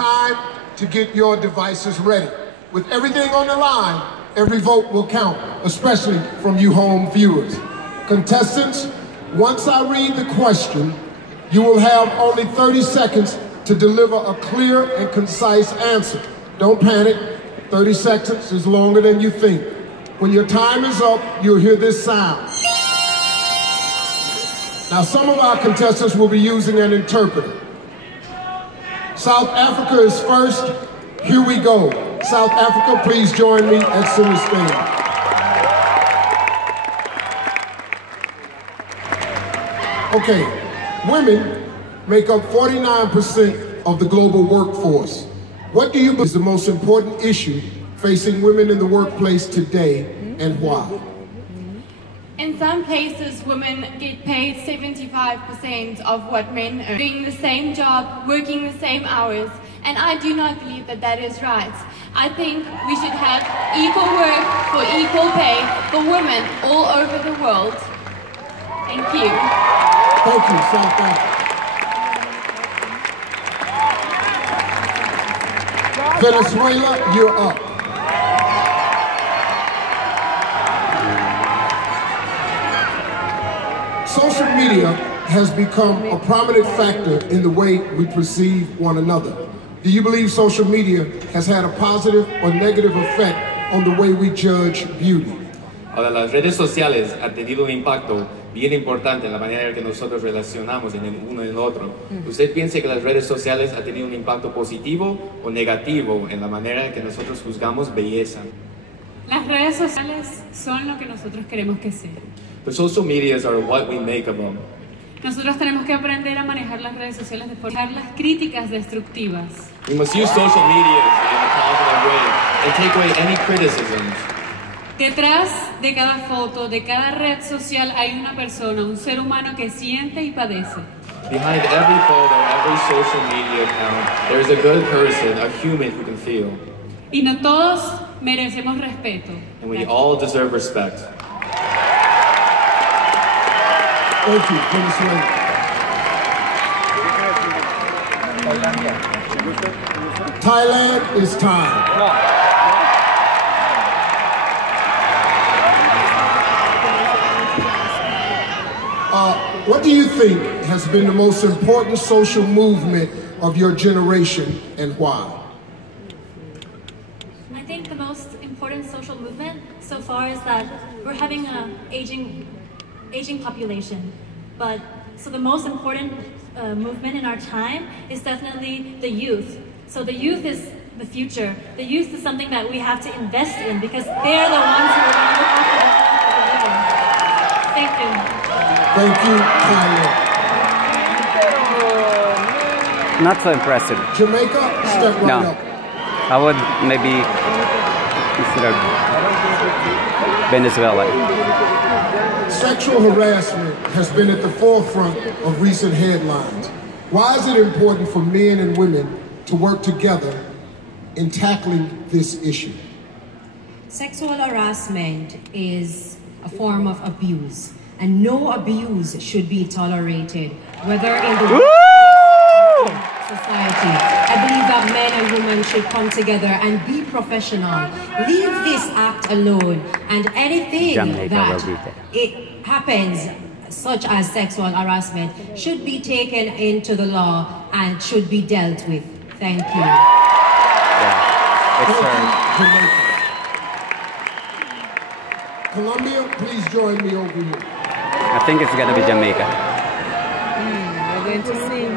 time to get your devices ready. With everything on the line, every vote will count, especially from you home viewers. Contestants, once I read the question, you will have only 30 seconds to deliver a clear and concise answer. Don't panic, 30 seconds is longer than you think. When your time is up, you'll hear this sound. Now, some of our contestants will be using an interpreter. South Africa is first. Here we go. South Africa, please join me at center stage. Okay, women make up 49% of the global workforce. What do you believe is the most important issue facing women in the workplace today, and why? In some places, women get paid 75% of what men earn, doing the same job, working the same hours, and I do not believe that that is right. I think we should have equal work for equal pay for women all over the world. Thank you. Thank you, South Africa. Venezuela, you're up. Social media has become a prominent factor in the way we perceive one another. Do you believe social media has had a positive or negative effect on the way we judge beauty? Ahora, las redes sociales han tenido un impacto bien importante en la manera en que nosotros relacionamos en el uno y el otro. ¿Usted piensa que las redes sociales han tenido un impacto positivo o negativo en la manera en que nosotros juzgamos belleza? Las redes sociales son lo que nosotros queremos que sean. The social medias are what we make of them. Nosotros tenemos que aprender a manejar las redes sociales de forma las críticas destructivas. We must use social medias in a positive way and take away any criticisms. Detrás de cada foto, de cada red social hay una persona, un ser humano que siente y padece. Behind every photo, every social media account, there is a good person, a human who can feel. Y no todos merecemos respeto. And we all deserve respect. Thank you, Venezuela. Thailand is time. What do you think has been the most important social movement of your generation and why? I think the most important social movement so far is that we're having an aging population. But so the most important movement in our time is definitely the youth. So the youth is the future. The youth is something that we have to invest in because they're the ones who are going to look after the living. Thank you. Thank you, Thailand. Not so impressive. Jamaica, step right up. I would maybe consider Venezuela. Sexual harassment has been at the forefront of recent headlines. Why is it important for men and women to work together in tackling this issue? Sexual harassment is a form of abuse, and no abuse should be tolerated, whether in the society. I believe that men and women should come together and be professional. Leave this act alone, and anything that it happens, such as sexual harassment, should be taken into the law and should be dealt with. Thank you. Colombia, please join me over here. I think it's gonna be Jamaica. We're going to see.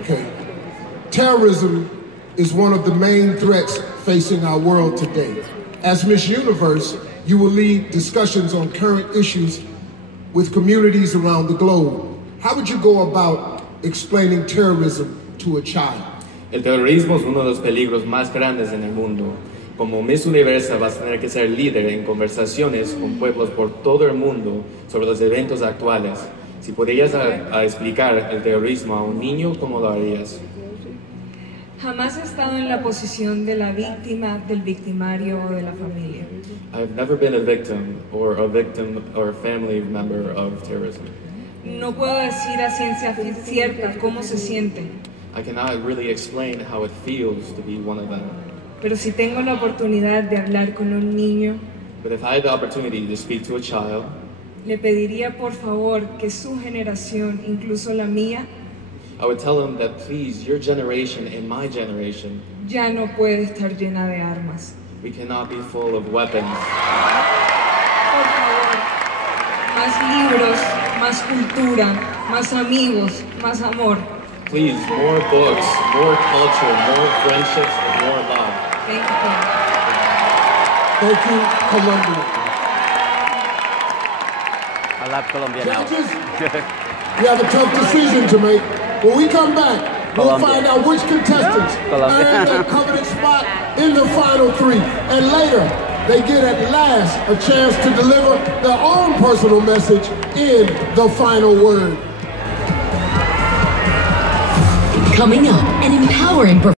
Okay. Terrorism is one of the main threats facing our world today. As Miss Universe, you will lead discussions on current issues with communities around the globe. How would you go about explaining terrorism to a child? El terrorismo es uno de los peligros más grandes en el mundo. Como Miss Universa vas a tener que ser líder en conversaciones con pueblos por todo el mundo sobre los eventos actuales. Si podrías explicar el terrorismo a un niño, ¿cómo lo harías? Jamás he estado en la posición de la víctima, del victimario o de la familia. I've never been a victim or a family member of terrorism. No puedo decir a ciencia cierta cómo se siente. I cannot really explain how it feels to be one of them. Pero si tengo la oportunidad de hablar con un niño, But if I had the opportunity to speak to a child, le pediría por favor que su generación, incluso la mía, I would tell him that please, your generation and my generation, ya no puede estar llena de armas. we cannot be full of weapons. Por favor, más libros, más cultura, más amigos, más amor. Please, more books, more culture, more friendships, and more love. Thank you. Thank you, Colombia. I love Colombia now. Judges, you have a tough decision to make. When we come back, we'll Colombia. find out which contestants Colombia. earn that coveted spot in the final three. And later, they get at last a chance to deliver their own personal message in the final word. Coming up, an empowering performance.